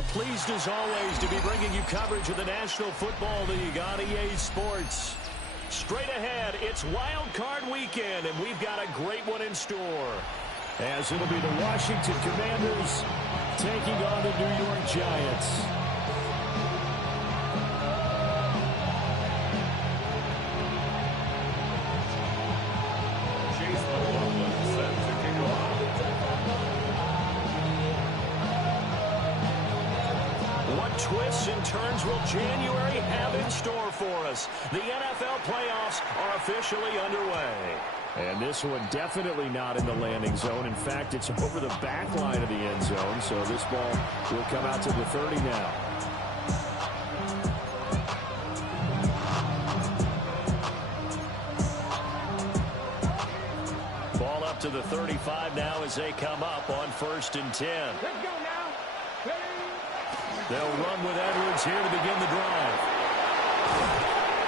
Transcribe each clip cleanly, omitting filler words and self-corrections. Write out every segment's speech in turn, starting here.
are pleased as always to be bringing you coverage of the National Football League on EA Sports. Straight ahead, it's Wild Card Weekend, and we've got a great one in store. As it'll be the Washington Commanders taking on the New York Giants. What twists and turns will January have in store for us? The NFL playoffs are officially underway. And this one definitely not in the landing zone. In fact, it's over the back line of the end zone. So this ball will come out to the 30 now. Ball up to the 35 now as they come up on 1st and 10. Let's go now. They'll run with Edwards here to begin the drive.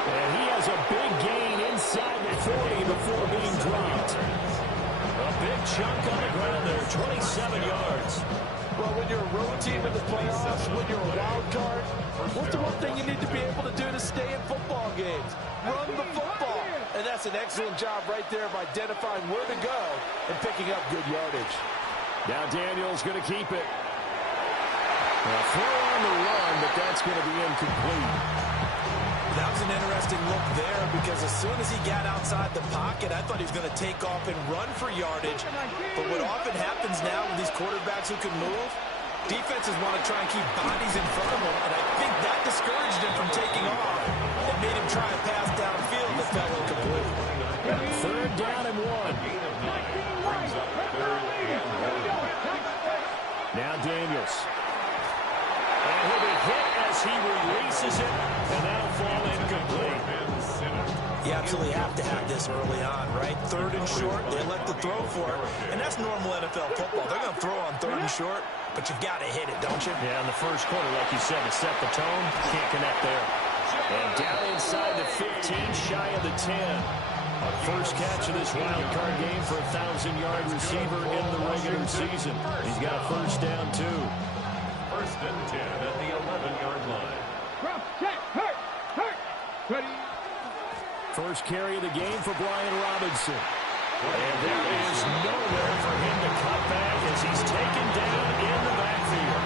And he has a big gain inside the 40 before being dropped. A big chunk on the ground there, 27 yards. Well, when you're a road team in the playoffs, when you're a wild card, what's the one thing you need to be able to do to stay in football games? Run the football. And that's an excellent job right there of identifying where to go and picking up good yardage. Now Daniel's going to keep it. A throw on the run, but that's going to be incomplete. That was an interesting look there because as soon as he got outside the pocket, I thought he was going to take off and run for yardage. But what often happens now with these quarterbacks who can move, defenses want to try and keep bodies in front of them, and I think that discouraged him from taking off and made him try a pass downfield that fell incomplete. 3rd down and 1. Now Daniels. And he'll be hit as he releases it, and that'll fall incomplete. You absolutely have to have this early on, right? 3rd and short, they elect to throw for it, and that's normal NFL football. They're going to throw on 3rd and short, but you've got to hit it, don't you? Yeah, in the first quarter, like you said, to set the tone, can't connect there. And down inside the 15, shy of the 10. First catch of this wild card game for a 1,000-yard receiver in the regular season. He's got a 1st down, too. 1st and 10 at the 11-yard line. Ready. First carry of the game for Brian Robinson. And there is nowhere for him to cut back as he's taken down in the backfield.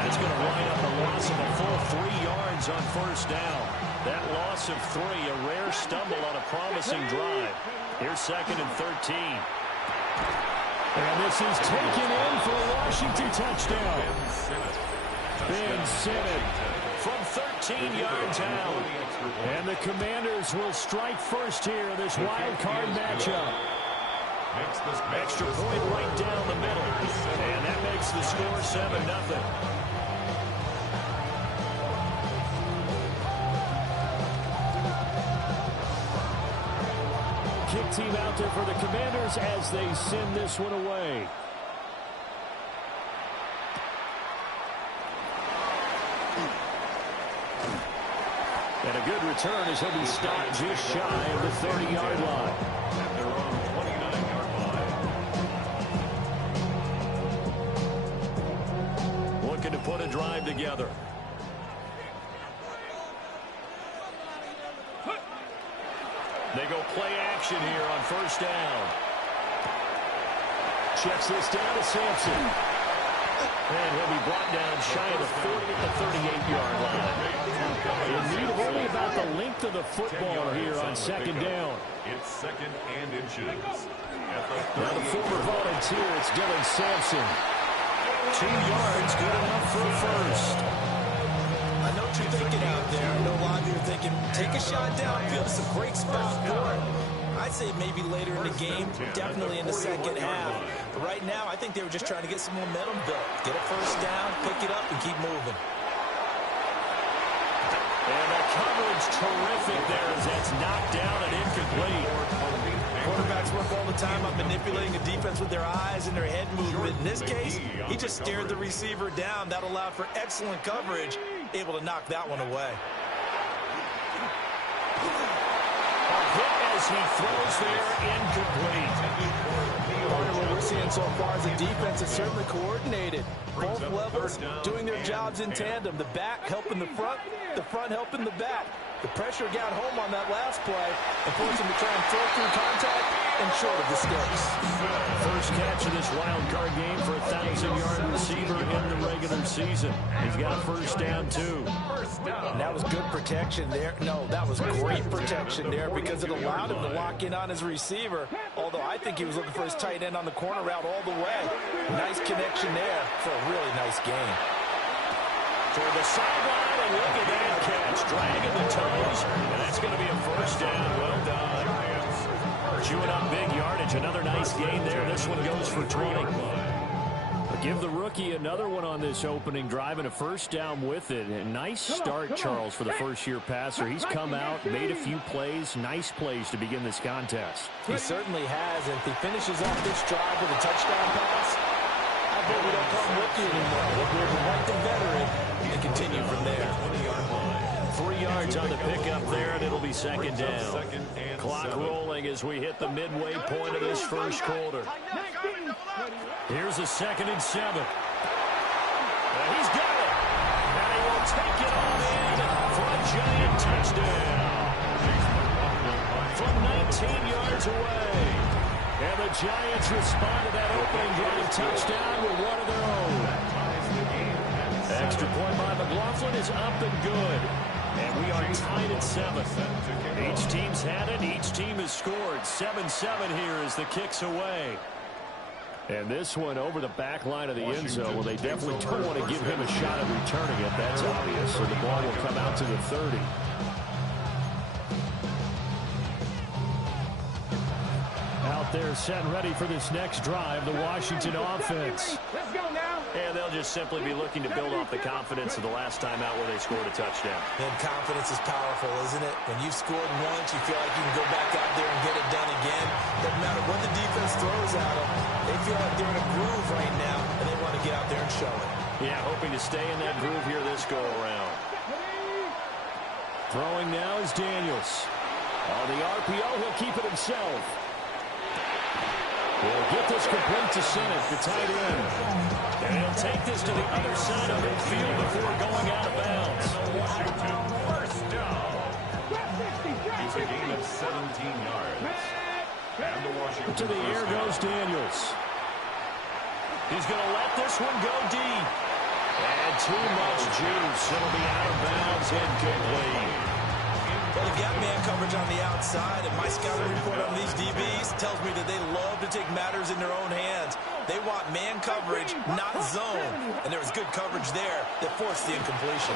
That's going to line up a loss of a full 3 yards on 1st down. That loss of 3, a rare stumble on a promising drive. Here's 2nd and 13. And this is taken in for a Washington touchdown. Ben Simmons from 13 yards out. And the Commanders will strike first here in this wild card matchup. Extra point right down the middle. And that makes the score 7-0. Kick team out there for the Commanders as they send this one away. And a good return as he'll be stopped just shy of the 30-yard line. They're on the 29-yard line. Looking to put a drive together. They go play action here on 1st down. Checks this down to Sampson. And he'll be brought down shy of the 40 at the 38-yard line. In need of only about the length of the football here on 2nd down. It's 2nd and inches. Now the former volunteer, it's Dylan Sampson. 2 yards, good enough for a 1st. I know what you're thinking out there. I know a lot of you are thinking, take a shot downfield. It's a great spot for it. I'd say maybe later in the game, definitely in the 2nd half. But right now, I think they were just trying to get some momentum built. Get a 1st down, pick it up, and keep moving. And the coverage terrific there as that's knocked down and incomplete. Quarterbacks work all the time on manipulating a defense with their eyes and their head movement. In this case, he just stared the receiver down. That allowed for excellent coverage, able to knock that one away. A hit as he throws there, incomplete. What we're seeing seen so far as a defense is certainly coordinated. Both levels doing their jobs in tandem. The back helping the front helping the back. The pressure got home on that last play and forced him to try and throw through contact and short of the sticks. First catch of this wild card game for a 1,000-yard receiver in the regular season. He's got a first down, too. And that was good protection there. No, that was great protection there because it allowed him to lock in on his receiver, although I think he was looking for his tight end on the corner route all the way. Nice connection there for a really nice game. Toward the sideline, and look at that catch. Dragging the toes, and that's going to be a first down. Well done. Chewing up big yardage. Another nice gain there. This one goes for 20. Give the rookie another one on this opening drive and a first down with it. A nice start, Charles, for the first-year passer. He's come out, made a few plays, nice plays to begin this contest. He certainly has. And if he finishes off this drive with a touchdown pass, I bet we don't call him rookie anymore. We'll be able to write the veteran and continue from there. 3 yards on the pickup there, and it'll be second down. Clock rolling as we hit the midway point of this first quarter. Here's a 2nd and 7. He's got it. And he will take it on in for a giant touchdown. From 19 yards away. And the Giants respond to that opening drive touchdown with one of their own. Extra point by McLaughlin is up and good. And we are tied at 7. Each team's had it. Each team has scored. 7-7 here as the kick's away. And this one over the back line of the end zone. Well, they definitely don't want to give him a shot at returning it. That's obvious. So the ball will come out to the 30. Out there set and ready for this next drive, the Washington offense. Let's go now. And they'll just simply be looking to build off the confidence of the last time out where they scored a touchdown. And confidence is powerful, isn't it? When you've scored once, you feel like you can go back out there and get it done again. Doesn't matter what the defense throws at them. They feel like they're in a groove right now, and they want to get out there and show it. Yeah, hoping to stay in that groove here this go-around. Throwing now is Daniels. On the RPO, he'll keep it himself. He'll get this complete to Sinnott, the tight end. And he'll take this to the other side of midfield before going out of bounds. Washington first down. He's a gain of 17 yards. And the Washington To the air goes Daniels. He's going to let this one go deep. And too much juice. It'll be out of bounds, incomplete. Well, they've got man coverage on the outside, and my scouting report on these DBs tells me that they love to take matters in their own hands. They want man coverage, not zone. And there was good coverage there that forced the incompletion.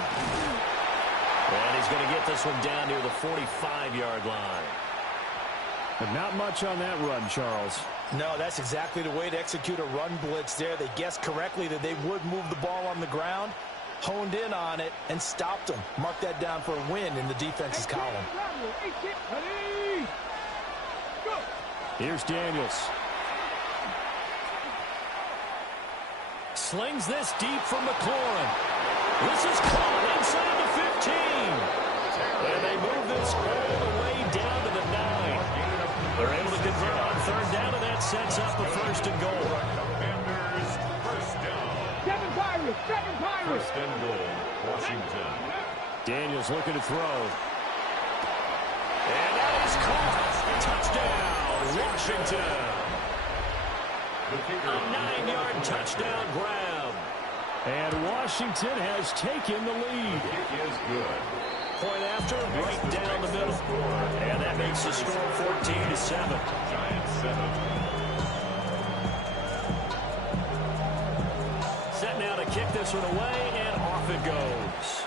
And he's going to get this one down near the 45-yard line. But not much on that run, Charles. No, that's exactly the way to execute a run blitz there. They guessed correctly that they would move the ball on the ground, honed in on it, and stopped them. Mark that down for a win in the defense's column. Here's Daniels. Slings this deep from McLaurin. This is caught inside the 15. And they move this all the way down to the 9. They're able to convert on third down, and that sets up a first and goal. Commanders first down. Seven Pirates. First and goal, Washington. Daniels looking to throw. And that is caught. Touchdown, Washington. A 9-yard touchdown grab. And Washington has taken the lead. Kick is good. Point after, right down the middle. And that makes the score 14-7. Giants 7. Set now to kick this one away, and off it goes.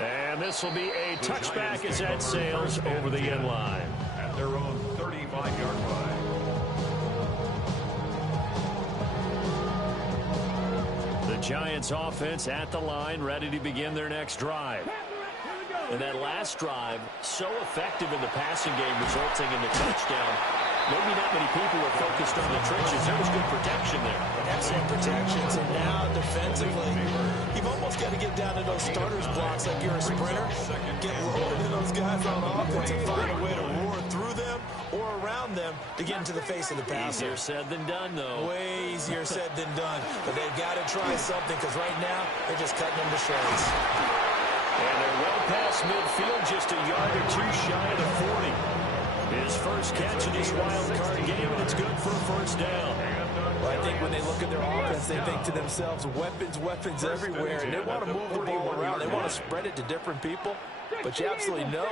And this will be a touchback as that sails over the end line. At their own 35-yard line. The Giants offense at the line, ready to begin their next drive. And that last drive, so effective in the passing game, resulting in the touchdown. Maybe not many people were focused on the trenches. There was good protection there. Excellent protection. So now defensively, you've almost got to get down to those starters blocks like you're a sprinter. Get rolling to those guys on offense and find a way to roar through them or around around them to get into the face of the passer. Easier said than done, though. Way easier said than done. But they've got to try something because right now they're just cutting them to shreds. And they're well past midfield, just a yard or two shy of the 40. His first catch in this wild card game, and it's good for a first down. Well, I think when they look at their offense, they think to themselves, weapons everywhere, and they want to move the ball around. They want to spread it to different people. But you absolutely know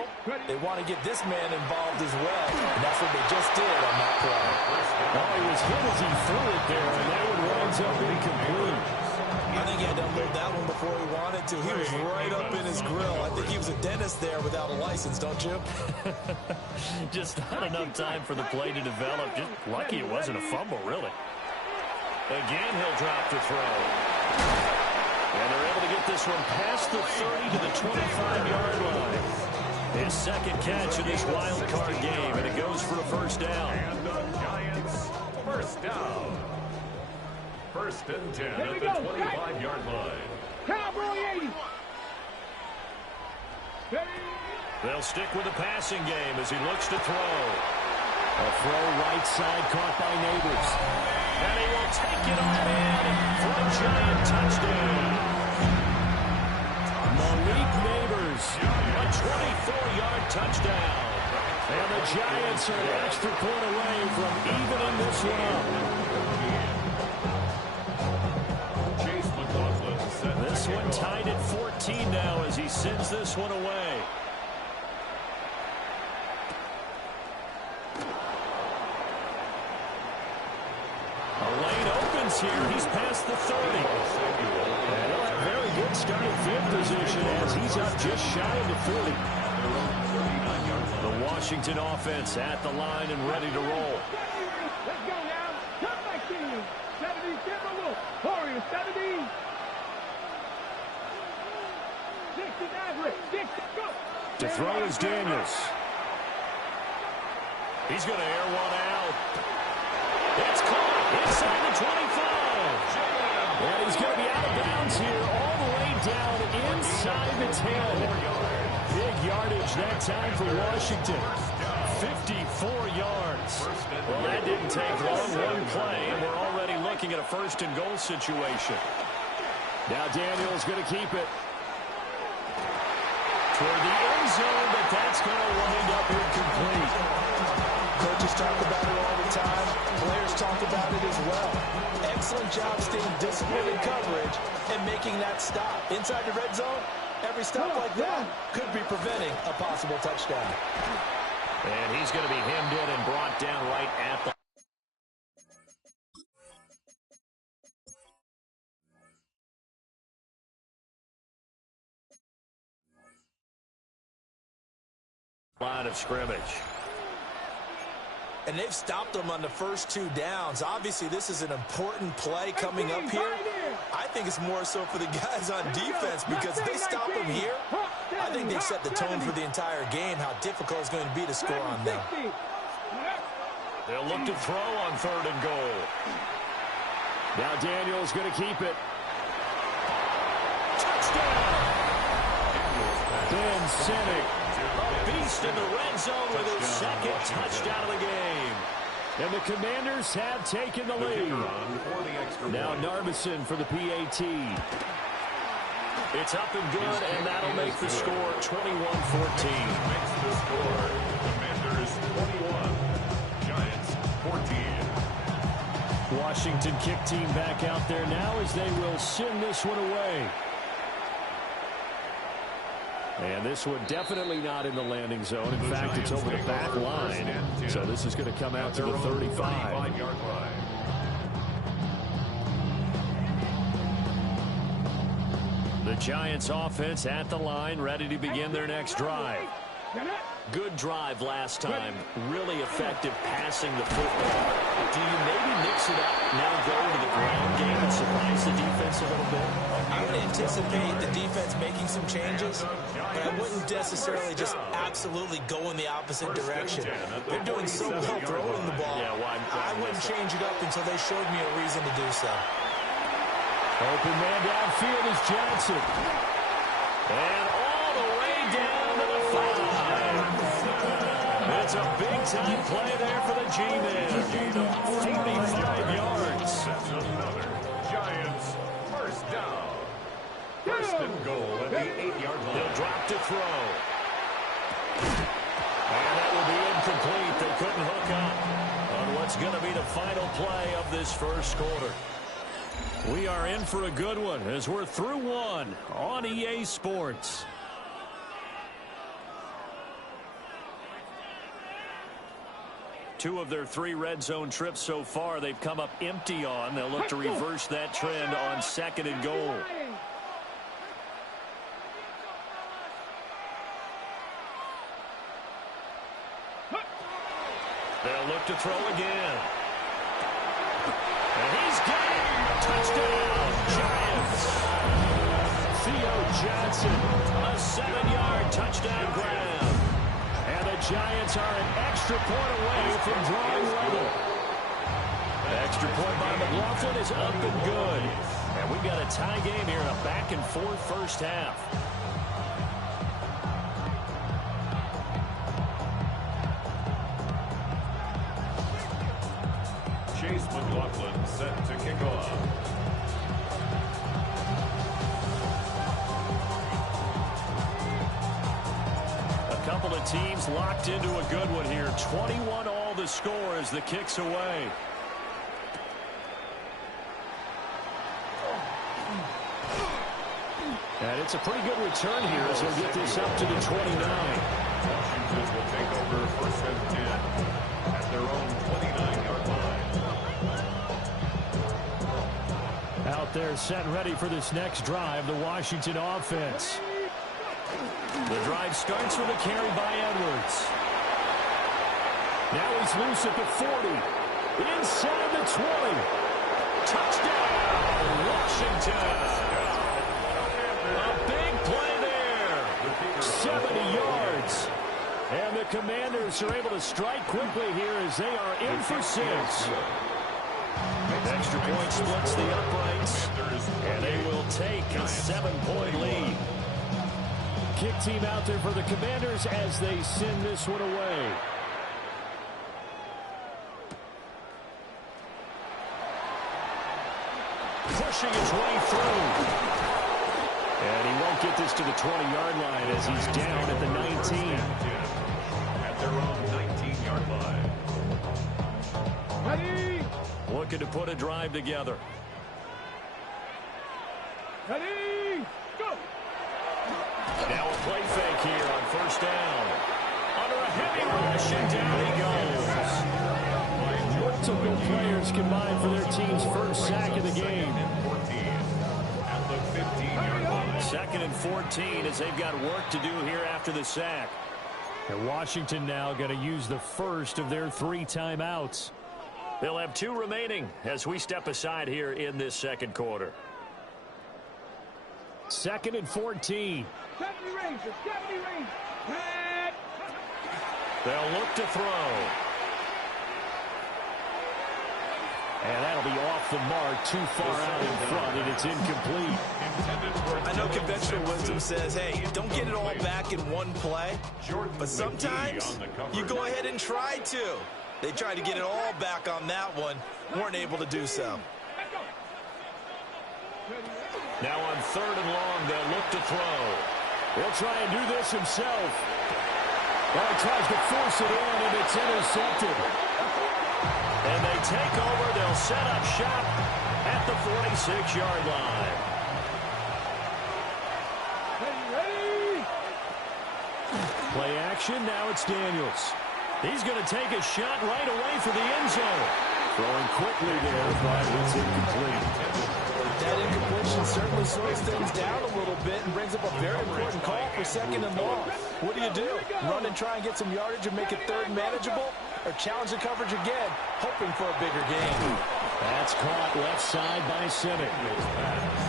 they want to get this man involved as well, and that's what they just did on that play. Well, he was hit as he threw it there, and that one winds up incomplete. I think he had to unload that one before he wanted to. He was right up in his grill. I think he was a dentist there without a license, don't you? Just not enough time for the play to develop. Just lucky it wasn't a fumble, really. Again, he'll drop to throw. And they're able to get this one past the 30 to the 25-yard line. His second catch in this wild card game, and it goes for a first down. And the Giants, first down. First and 10 at the 25-yard line. Cowboy 80. They'll stick with the passing game as he looks to throw. A throw right side caught by Neighbors. And he will take it on in for a Giant touchdown. Malik Neighbors, a 24-yard touchdown. And the Giants are an extra point away from evening this one up. This one tied at 14 now as he sends this one away. A lane opens here. He's past the 30. And he'll have very good starting field position as he's up just shy of the 40. The Washington offense at the line and ready to roll. Let's go now. Come back to you. 70, Timberwolf. Warriors, 70. 60, Maverick. 60, go. To throw is Daniels. He's going to air one out. It's caught inside the 25. And he's going to be out of bounds here all the way down inside the 10. Big yardage that time for Washington. 54 yards. Well, that didn't take long. One play, and we're already looking at a first and goal situation. Now Daniels going to keep it. Toward the end zone, but that's going to wind up incomplete. Coaches talk about it all the time. Players talk about it as well. Excellent job staying disciplined in coverage and making that stop. Inside the red zone, every stop like that could be preventing a possible touchdown. And he's going to be hemmed in and brought down right at the line of scrimmage. And they've stopped them on the first two downs. Obviously, this is an important play coming up here. I think it's more so for the guys on defense because if they stop them here, I think they've set the tone for the entire game, how difficult it's going to be to score on them. They'll look to throw on third and goal. Now Daniels going to keep it. Touchdown! Ben Sinek, a beast in the red zone with his second touchdown of the game. And the Commanders have taken the lead. Now Narbison for the PAT. It's up and good, and that'll make the score 21-14. Makes the score. Commanders 21, Giants 14. Washington kick team back out there now as they will send this one away. And this one definitely not in the landing zone. In fact, it's over the back line. So this is going to come out to the 35. The Giants offense at the line, ready to begin their next drive. Good drive last time. Really effective passing the football. Do you maybe mix it up, now go to the ground game and surprise the defense a little bit? I would anticipate the defense making some changes, but I wouldn't necessarily just absolutely go in the opposite direction. They're doing so well throwing the ball. I wouldn't change it up until they showed me a reason to do so. Open man downfield is Johnson. And all the way down to the 5. That's a big-time play there for the G-Man. 45 yards. That's another Giants first down. First and goal at the 8-yard line. He'll drop to throw. And that will be incomplete. They couldn't hook up on what's going to be the final play of this first quarter. We are in for a good one as we're through one on EA Sports. Two of their 3 red zone trips so far they've come up empty on. They'll look to reverse that trend on 2nd and goal. They'll look to throw again. And he's got it. Touchdown, Giants. Theo Johnson, a 7-yard touchdown grab. And the Giants are an extra point away from drawing level. The extra point by McLaughlin is up and good. And we've got a tie game here in a back-and-forth first half. Chase McLaughlin set to kick off. A couple of teams locked into a good one here. 21 all the score as the kick's away. And it's a pretty good return here as they'll get this up to the 29. Washington will take over first and 10 at their own 29-yard line. Out there set and ready for this next drive, the Washington offense. The drive starts with a carry by Edwards. Now he's loose at the 40. Inside the 20. Touchdown, Washington. A big play there. 70 yards. And the Commanders are able to strike quickly here as they are in for 6. Extra point splits the uprights, and they will take a 7-point lead. Kick team out there for the Commanders as they send this one away. Pushing his way through. And he won't get this to the 20-yard line as he's down at the 19. At their own 19-yard line. Ready? Looking to put a drive together. Ready? Go! Now a play fake here on first down. Under a heavy rush, and down he goes. Two good players combined for their team's first sack of the game. At the 15-yard line. 2nd and 14 as they've got work to do here after the sack. And Washington now going to use the first of their 3 timeouts. They'll have 2 remaining as we step aside here in this second quarter. 2nd and 14. 70 Rangers, 70 Rangers. Red. They'll look to throw. And that'll be off the mark, too far out in front, and it's incomplete. I know conventional wisdom says, hey, don't get it all back in one play. But sometimes you go ahead and try to. They tried to get it all back on that one. Weren't able to do so. Now on 3rd and long, they'll look to throw. He'll try and do this himself. Well, he tries to force it in, and it's intercepted. And they take over. They'll set up shop at the 46-yard line. Ready? Play action. Now it's Daniels. He's going to take a shot right away for the end zone. Throwing quickly there, but it's incomplete. That incompletion certainly slows things down a little bit and brings up a very important call for 2nd and long. What do? Run and try and get some yardage and make it 3rd manageable, or challenge the coverage again, hoping for a bigger gain? That's caught left side by Simic.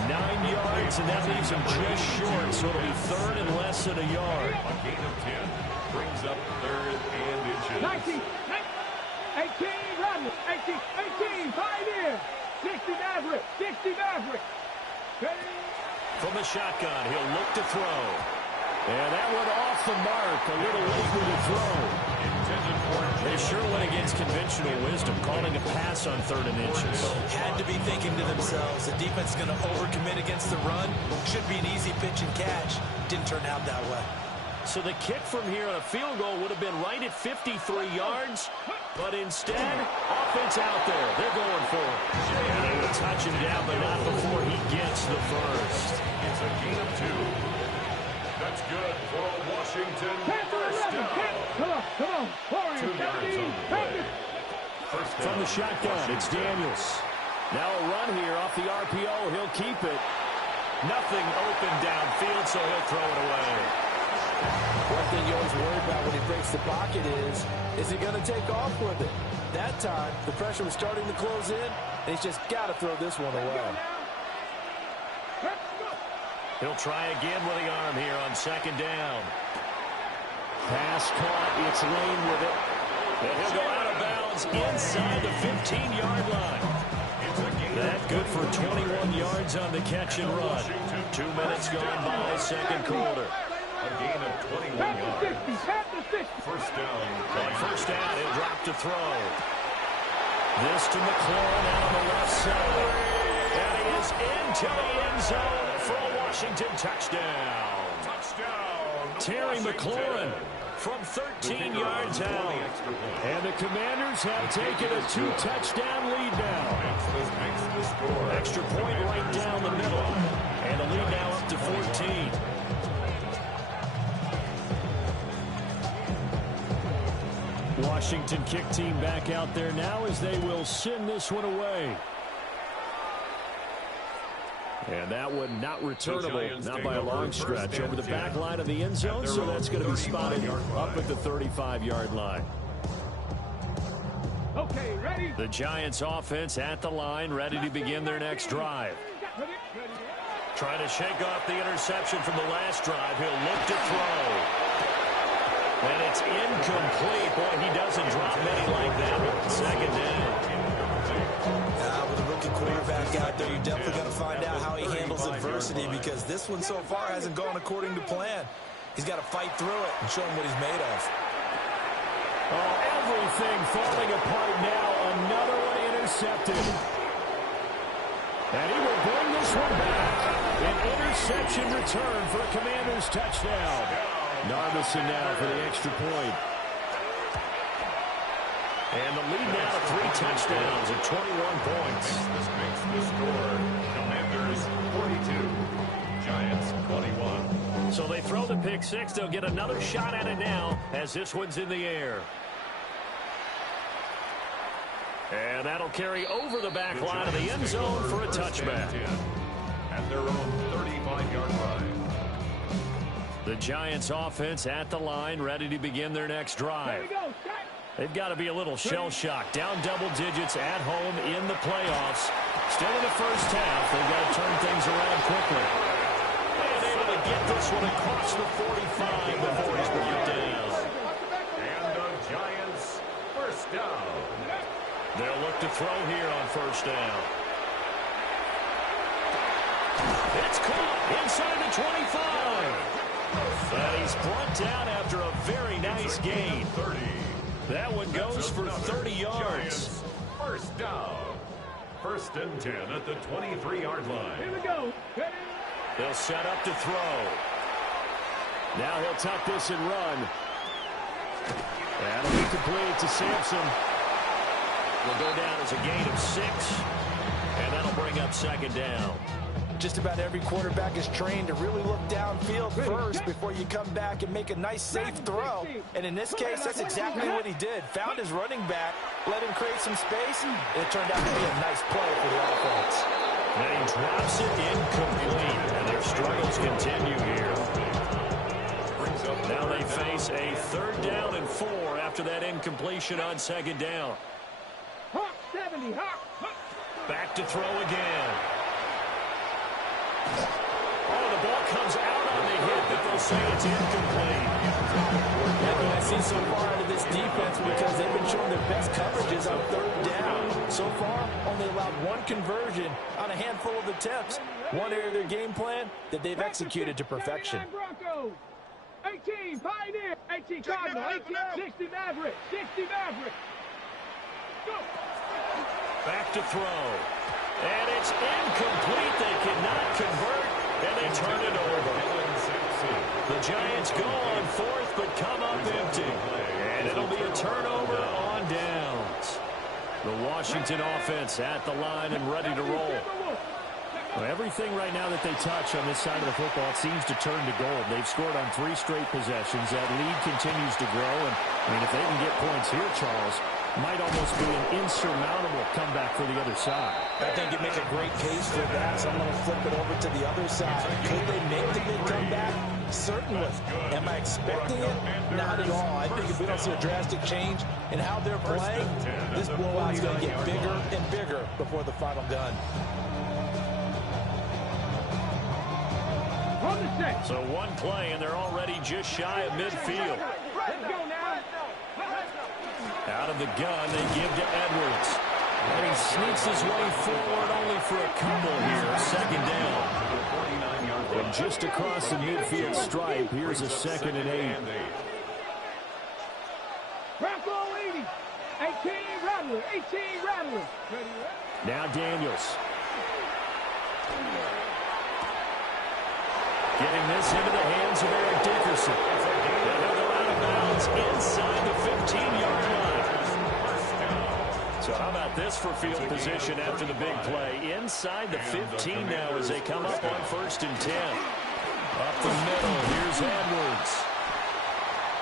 9 yards, and that leaves him just short, so it'll be 3rd and less than a yard. A gain of 10 brings up 3rd and inches. 19, 18, Rodney, 18, 5 in. 60 Maverick, 60 Maverick. Ready? From the shotgun, he'll look to throw. And that one off the mark, a little late with the throw. They sure went against conventional wisdom, calling a pass on 3rd and inches. Had to be thinking to themselves, the defense is going to overcommit against the run. Should be an easy pitch and catch. Didn't turn out that way. So the kick from here on a field goal would have been right at 53 yards, but instead, offense out there. They're going for it. And they will touch him down, but not before he gets the first. It's a gain of 2. That's good for a Washington first down. Come on. 2 yards on the play. First down. From the shotgun, it's Daniels. Now a run here off the RPO. He'll keep it. Nothing open downfield, so he'll throw it away. One thing you always worry about when he breaks the pocket is he going to take off with it? That time, the pressure was starting to close in, and he's just got to throw this one away. He'll try again with the arm here on 2nd down. Pass caught. It's Lane with it. And he'll go out of bounds inside the 15-yard line. That good for 21 yards on the catch and run. 2 minutes gone by, 2nd quarter. A gain of 21 yards. First down. On 1st down, he'll drop to throw. This to McLaurin out on the left side. And he is into the end zone for a Washington touchdown. Terry McLaurin from 13 yards out. And the Commanders have taken a 2-touchdown lead now. Extra point right down the middle. And the lead now up to 14. Washington kick team back out there now as they will send this one away. And that one not returnable, not by a long stretch, over the back line of the end zone, so that's going to be spotted up at the 35-yard line. Okay, ready? The Giants offense at the line, ready to begin their next drive. Trying to shake off the interception from the last drive. He'll look to throw. And it's incomplete. Boy, he doesn't drop many like that. 2nd down. With a rookie quarterback out there, you're definitely going to find out how he handles adversity, because this one so far hasn't gone according to plan. He's got to fight through it and show him what he's made of. Oh, everything falling apart now. Another one intercepted. And he will bring this one back. An interception return for a Commanders touchdown. Narbison now for the extra point. And the lead now to 3 touchdowns at 21 points. This makes the score Commanders 42, Giants 21. So they throw the pick 6. They'll get another shot at it now as this one's in the air. And that'll carry over the back line of the end zone for a touchback. At their own 35-yard line. The Giants offense at the line, ready to begin their next drive. They've got to be a little shell-shocked. Down double digits at home in the playoffs. Still in the first half. They've got to turn things around quickly. And able to get this one across the 45 before he's brought down. And the Giants first down. They'll look to throw here on 1st down. It's caught inside the 25. And he's brought down after a very nice gain. 30. That one goes for 30 yards. First down. 1st and 10 at the 23-yard line. Here we go. They'll set up to throw. Now he'll tuck this and run. That'll be complete to Sampson. Will go down as a gain of 6. And that'll bring up 2nd down. Just about every quarterback is trained to really look downfield first before you come back and make a nice, safe throw. And in this case, that's exactly what he did. Found his running back, let him create some space, and it turned out to be a nice play for the offense. And he drops it incomplete, and their struggles continue here. Now they face a 3rd down and 4 after that incompletion on 2nd down. Hawk 70, Hawk. Back to throw again. Oh, the ball comes out on the hit, but they'll say it's incomplete. That's what I see so far out of this defense, because they've been showing their best coverages on 3rd down. So far, only allowed 1 conversion on a handful of attempts. One area of their game plan that they've executed to perfection. 18, Pioneer. 19 Cardinal, 18, 60 Maverick, 60 Maverick. Go. Back to throw. And it's incomplete. They cannot convert, and they turn it over. The Giants go on fourth, but come up empty. And it'll be a turnover on downs. The Washington offense at the line and ready to roll. Well, everything right now that they touch on this side of the football, it seems to turn to gold. They've scored on 3 straight possessions. That lead continues to grow. And, I mean, if they can get points here, Charles, might almost be an insurmountable comeback for the other side. I think you make a great case for that. So I'm going to flip it over to the other side. Could they make the big comeback? Certainly. Am I expecting it? Not at all. I think if we don't see a drastic change in how they're playing, this blowout's going to get bigger and bigger before the final gun. So one play, and they're already just shy of midfield. Let's go now. Out of the gun, they give to Edwards. And he sneaks his way forward only for a couple here. Second down. From just across the midfield stripe, here's a 2nd and 8. Rocco 80. 18 Rattler. 18 Rattler. Now Daniels. Getting this into the hands of Eric Dickerson. And they'll go out of bounds inside the 15-yard line. So how about this for field position after the big play? Inside the 15 now as they come up on 1st and 10. Up the middle, here's Edwards.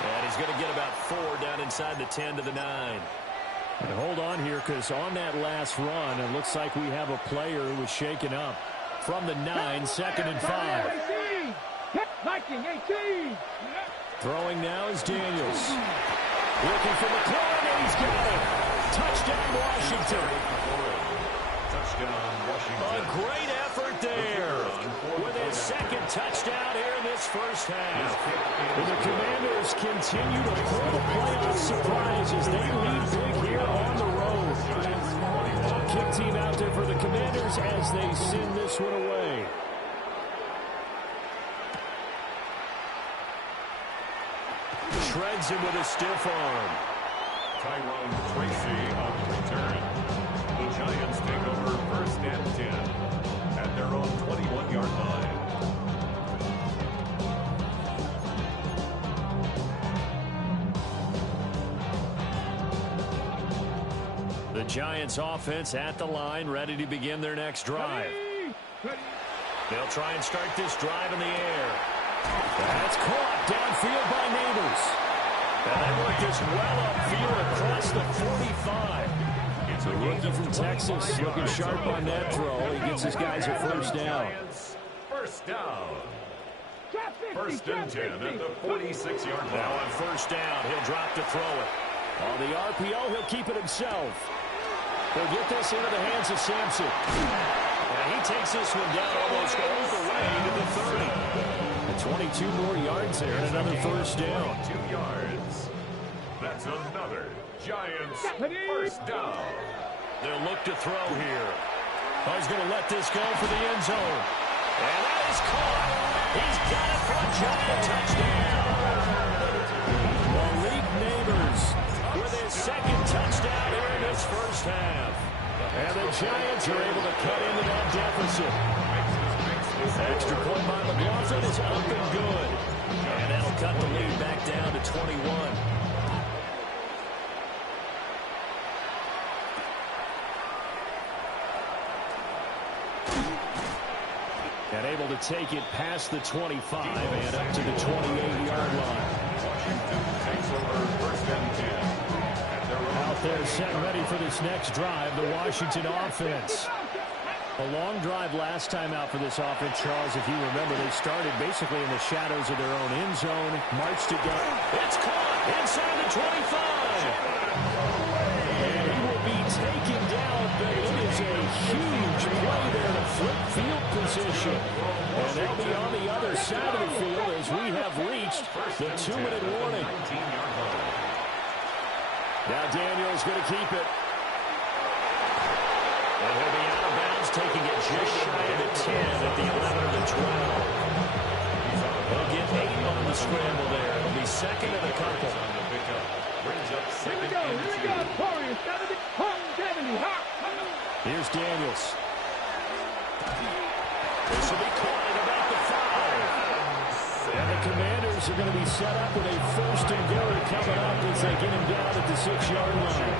And he's going to get about 4 down inside the 10 to the 9. And hold on here, because on that last run, it looks like we have a player who was shaken up. From the 9, 2nd and 5. Viking 18. Throwing now is Daniels. Looking for McLaurin, and he's got it. Touchdown, Washington. Touchdown, Washington. A great effort there. With his 2nd touchdown here in this first half. And the Commanders continue to pull the playoff surprise as they lead big here on the road. Kick team out there for the Commanders as they send this one away. Shreds him with a stiff arm. Tyrone Tracy on the return. The Giants take over 1st and 10 at their own 21-yard line. The Giants offense at the line, ready to begin their next drive. They'll try and start this drive in the air. That's caught downfield by Neighbors. And that worked as well upfield across the 45. It's a rookie from Texas looking sharp on that throw. He gets his guys a 1st down. First down. 1st and 10 at the 46-yard line. Now on 1st down, he'll drop to throw it. On the RPO, he'll keep it himself. He'll get this into the hands of Sampson. And he takes this one down almost all the way to the 30. 22 more yards there and another 1st down. 2 yards. That's another Giants 1st down. They'll look to throw here. Oh, he's going to let this go for the end zone. And that is caught. He's got it for a Giant touchdown. Malik Neighbors with his 2nd touchdown here in this first half. And the Giants are able to cut into that deficit. Extra point by McLaughlin is up and good. And that'll cut the lead back down to 21. And able to take it past the 25 and up to the 28-yard line. Washington takes over 1st and 10. Out there set ready for this next drive, the Washington offense. A long drive last time out for this offense, Charles. If you remember, they started basically in the shadows of their own end zone, marched it down. It's caught inside the 25. And he will be taken down, but it is a huge play there to flip field position. And they'll be on the other side of the field as we have reached the 2-minute warning. Now Daniel's going to keep it. And he'll be out of bounds, taking it just shy of the 10 at the 11 of the 12. He's out of He'll get 8 on the scramble there. It'll be second and a couple. Here we go. Warriors, 70. Home 70. Here's Daniels. This will be caught at about the 5. And the Commanders are going to be set up with a first and goal coming up as they get him down at the 6-yard line.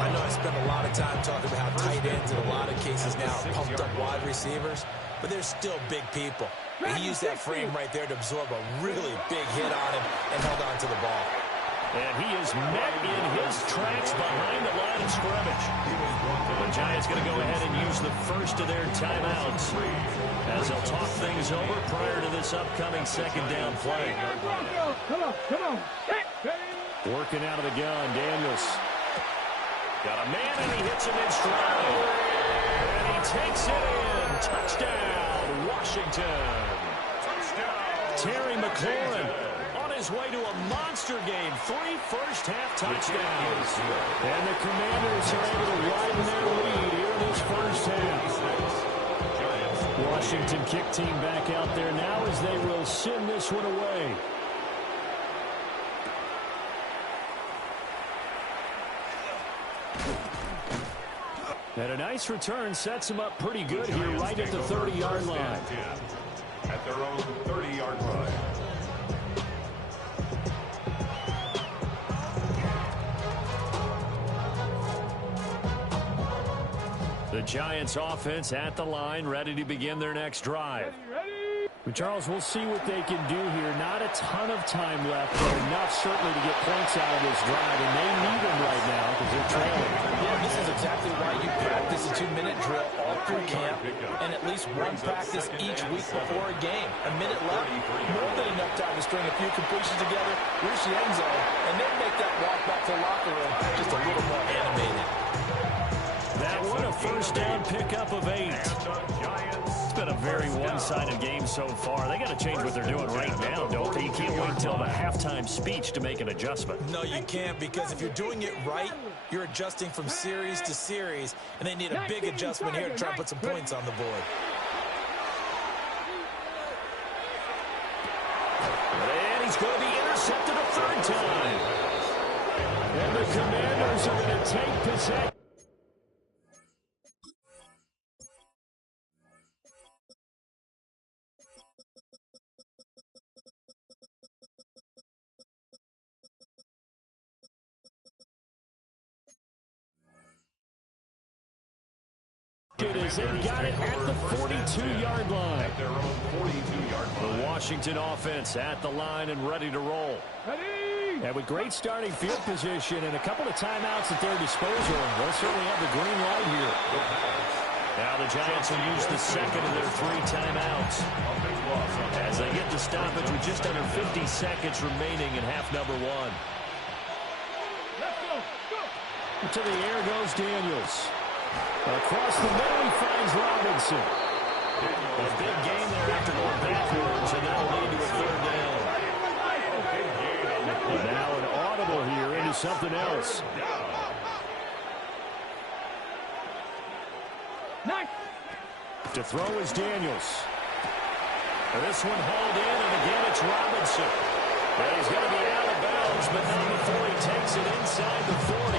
I know I spend a lot of time talking about how tight ends in a lot of cases now are pumped up wide receivers, but they're still big people. And he used that frame right there to absorb a really big hit on him and held on to the ball. And he is met in his tracks behind the line of scrimmage. The Giants going to go ahead and use the first of their timeouts as they'll talk things over prior to this upcoming second down play. Come on. Working out of the gun, Daniels. Got a man and he hits him in stride. And he takes it in. Touchdown, Washington. Terry McLaurin on his way to a monster game. 3 first-half touchdowns. And the Commanders are able to widen their lead here in this first half. Washington kick team back out there now as they will send this one away. And a nice return sets him up pretty good here right at the 30-yard line. At their own 30-yard line. The Giants offense at the line, ready to begin their next drive. But Charles, we'll see what they can do here. Not a ton of time left, but enough certainly to get points out of this drive, and they need them right now because they're trailing. Yeah, this is exactly why you practice a 2-minute drill all through camp and at least one practice each week before a game. A minute left, more than enough time to string a few completions together, reach the end zone, and then make that walk back to the locker room just a little more animated. That one, a first down pickup of 8. It's been a very one-sided game so far. They got to change what they're doing right now, don't they? You can't wait until the halftime speech to make an adjustment. No, you can't, because if you're doing it right, you're adjusting from series to series, and they need a big adjustment here to try and put some points on the board. And he's going to be intercepted a 3rd time. And the Commanders are going to take possession. As they got it at the 42-yard line. At their own 42-yard line. The Washington offense at the line and ready to roll. And with great starting field position and a couple of timeouts at their disposal, they'll certainly have the green light here. Now the Giants will use the second of their 3 timeouts as they get the stoppage with just under 50 seconds remaining in half number 1. To the air goes Daniels. Across the middle, he finds Robinson. A big gain there after going backwards, and that'll lead to a 3rd down. Now an audible here into something else. To throw is Daniels. And this one hauled in, and again it's Robinson. And he's going to be out of bounds, but not before he takes it inside the 40.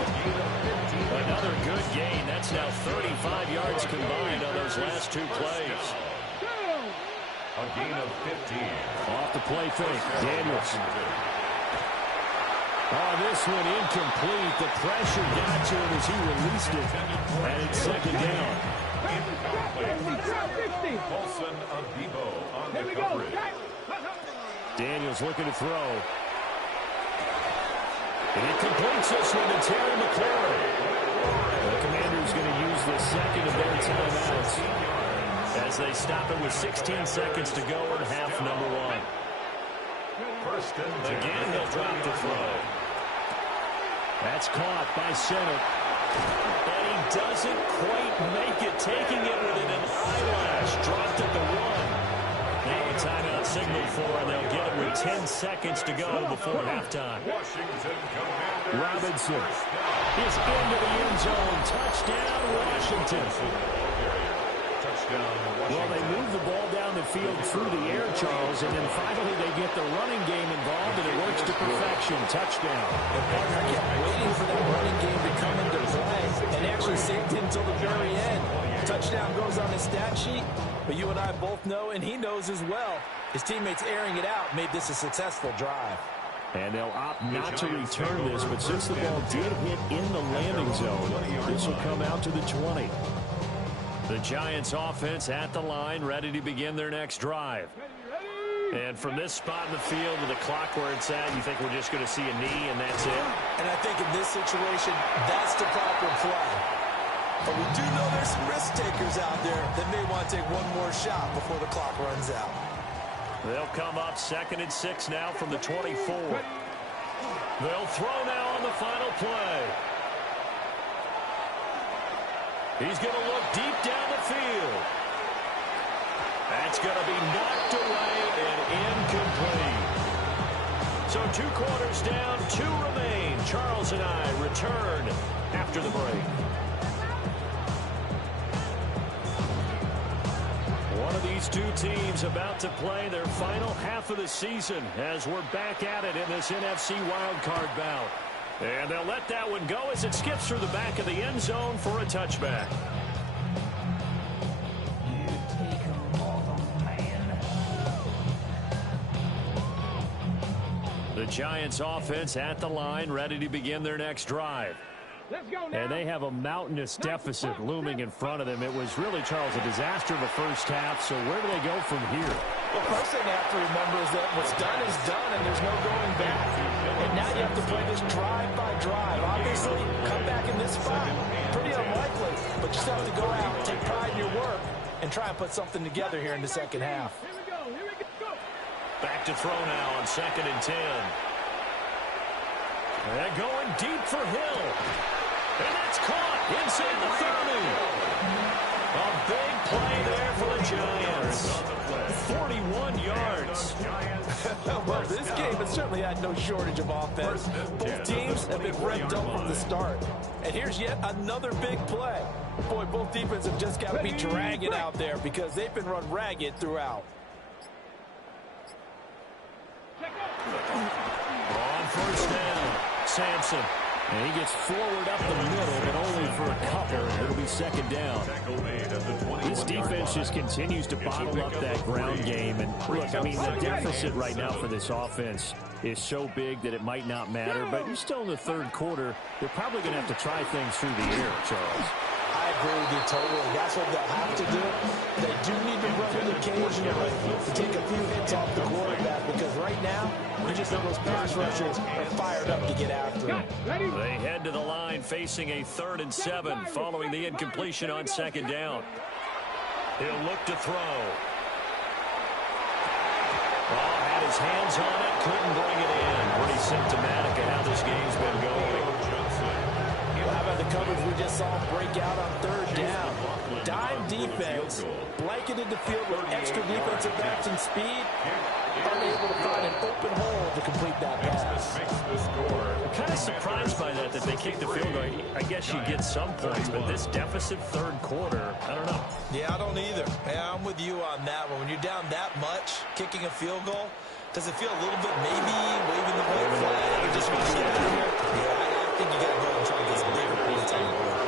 Another good gain. That's now 35 yards combined on those last 2 plays. A gain of 15. Off the play fake. Daniels. Oh, this one incomplete. The pressure got to him as he released it. And it's 2nd down. Paulson of Debo on the coverage. Daniels looking to throw. And he completes this one to Terry McLaurin. The Commanders going to use the second of their timeouts as they stop it with 16 seconds to go in half number 1. Again, they'll drop the throw. That's caught by center. And he doesn't quite make it, taking it within an eyelash. Dropped at the 1. Now a timeout signal for, and they'll get it with 10 seconds to go before halftime. Robinson is into the end zone. Touchdown, Washington. touchdown. Well, they move the ball down the field through the air, Charles, and then finally they get the running game involved, and it works to perfection. Touchdown. The partner kept waiting for that running game to come into play and actually saved it until the very end. Touchdown goes on his stat sheet, but you and I both know, and he knows as well, his teammates airing it out made this a successful drive. And they'll opt not to return this, but since the ball did hit in the landing zone, this will come out to the 20. The Giants offense at the line, ready to begin their next drive. And from this spot in the field with the clock where it's at, you think we're just going to see a knee and that's it? And I think in this situation, that's the proper play. But we do know there's some risk takers out there that may want to take one more shot before the clock runs out. They'll come up 2nd and 6 now from the 24. They'll throw now on the final play. He's going to look deep down the field. That's going to be knocked away and incomplete. So 2 quarters down, 2 remain. Charles and I return after the break. One of these two teams about to play their final half of the season as we're back at it in this NFC wildcard bout. And they'll let that one go as it skips through the back of the end zone for a touchback. The Giants offense at the line, ready to begin their next drive. And they have a mountainous deficit looming in front of them. It was really, Charles, a disaster in the first half. So where do they go from here? Well, first thing they have to remember is that what's done is done, and there's no going back. And now you have to play this drive by drive. Obviously, come back in this spot, pretty unlikely. But you still have to go out, take pride in your work, and try and put something together here in the second half. Back to throw now on 2nd and 10. And going deep for Hill. And that's caught inside the 30. A big play there for the Giants. 41 yards. Well, this game has certainly had no shortage of offense. Both teams have been revved up from the start. And here's yet another big play. Boy, both defenses have just got to be dragging out there because they've been run ragged throughout. On first down, Sampson. And he gets forward up the middle, but only for a couple. It'll be 2nd down. This defense just continues to bottle up that ground game. And look, I mean, the deficit right now for this offense is so big that it might not matter. But you're still in the 3rd quarter. They're probably going to have to try things through the air, Charles. I agree with you totally. That's what they'll have to do. They do need to run it occasionally to take a few hits off the quarterback because right now, you just know those pass rushers are fired up to get after him. They head to the line facing a 3rd and 7 following the incompletion on 2nd down. He'll look to throw. Oh, had his hands on it, couldn't bring it in. Pretty symptomatic of how this game's been going. How about the coverage we just saw break out on 3rd down? Dime defense, blanketed the field with extra defensive backs and speed, unable to find an open hole to complete that pass. I'm kind of surprised by that they kicked the field goal. I guess you get some points, but this deficit 3rd quarter, I don't know. Yeah, I don't either. Yeah, I'm with you on that one. When you're down that much, kicking a field goal, does it feel a little bit maybe waving the white flag or just want to get out of here? Yeah, I think you got to go and try and get some bigger points on the board.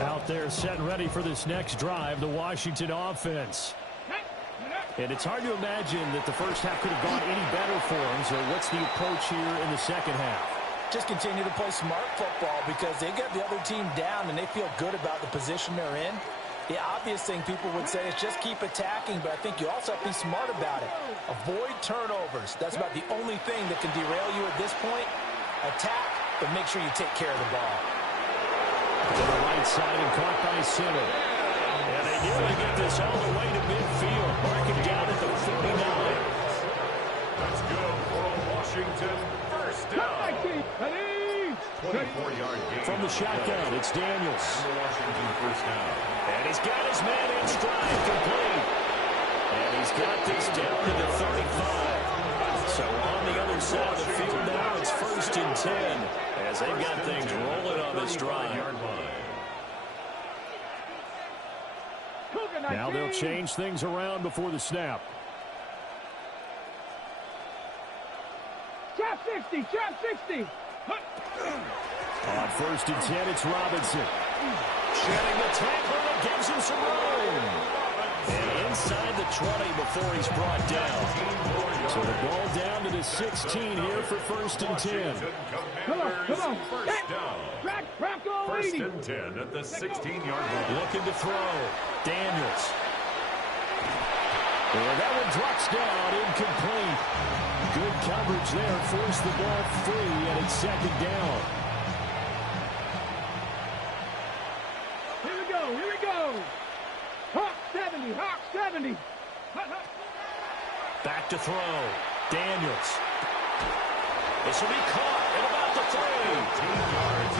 Out there set and ready for this next drive, the Washington offense. And it's hard to imagine that the first half could have gone any better for them. So what's the approach here in the second half? Just continue to play smart football because they got the other team down and they feel good about the position they're in. The obvious thing people would say is just keep attacking, but I think you also have to be smart about it. Avoid turnovers. That's about the only thing that can derail you at this point. Attack, but make sure you take care of the ball. To the right side and caught by Center. And they do to get this all the way to midfield. Marking down at the 49. That's good for Washington. First down. 24-yard gain. From the shotgun, it's Daniels. Washington first down. And he's got his man in stride complete. And he's got this down to the 35. So on the other side of the field now, it's 1st and 10 as they've got things rolling on this drive. Now they'll change things around before the snap. Trap 60, trap 60. On 1st and 10, it's Robinson. Shedding the tackler that gives him some room. And inside the 20 before he's brought down. So the ball down to the 16 here for 1st and 10. Come on. Rack all 1st 80. and 10 at the 16-yard line. Looking to throw. Daniels. And that one drops down, incomplete. Good coverage there. Forced the ball free, and it's 2nd down. Here we go. Hawk 70. Back to throw. Daniels. This will be caught at about the 3.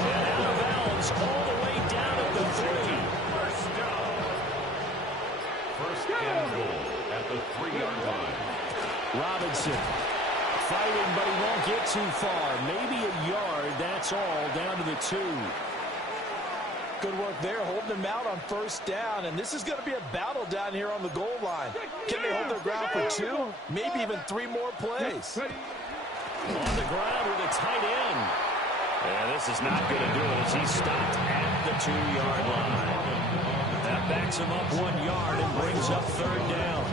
And out of bounds all the way down at the 3. First and goal at the 3-yard line. Robinson fighting, but he won't get too far. Maybe a yard, that's all, down to the 2. Good work there, holding them out on 1st down, and this is going to be a battle down here on the goal line. Can they hold their ground for 2, maybe even 3 more plays? On the ground with a tight end. And this is not going to do it as he's stopped at the 2-yard line. That backs him up 1 yard and brings up 3rd down.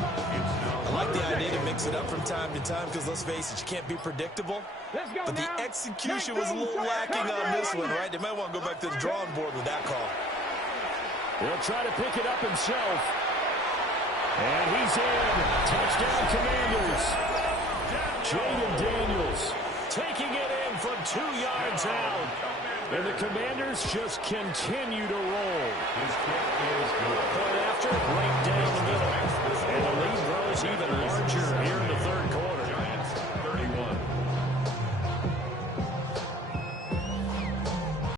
I like the idea to mix it up from time to time because, let's face it, you can't be predictable. But the execution was a little lacking on this one, right? They might want to go back to the drawing board with that call. He'll try to pick it up himself. And he's in. Touchdown, Commanders. Jaden Daniels taking it in from 2 yards out. And the Commanders just continue to roll. His kick is good. Point after,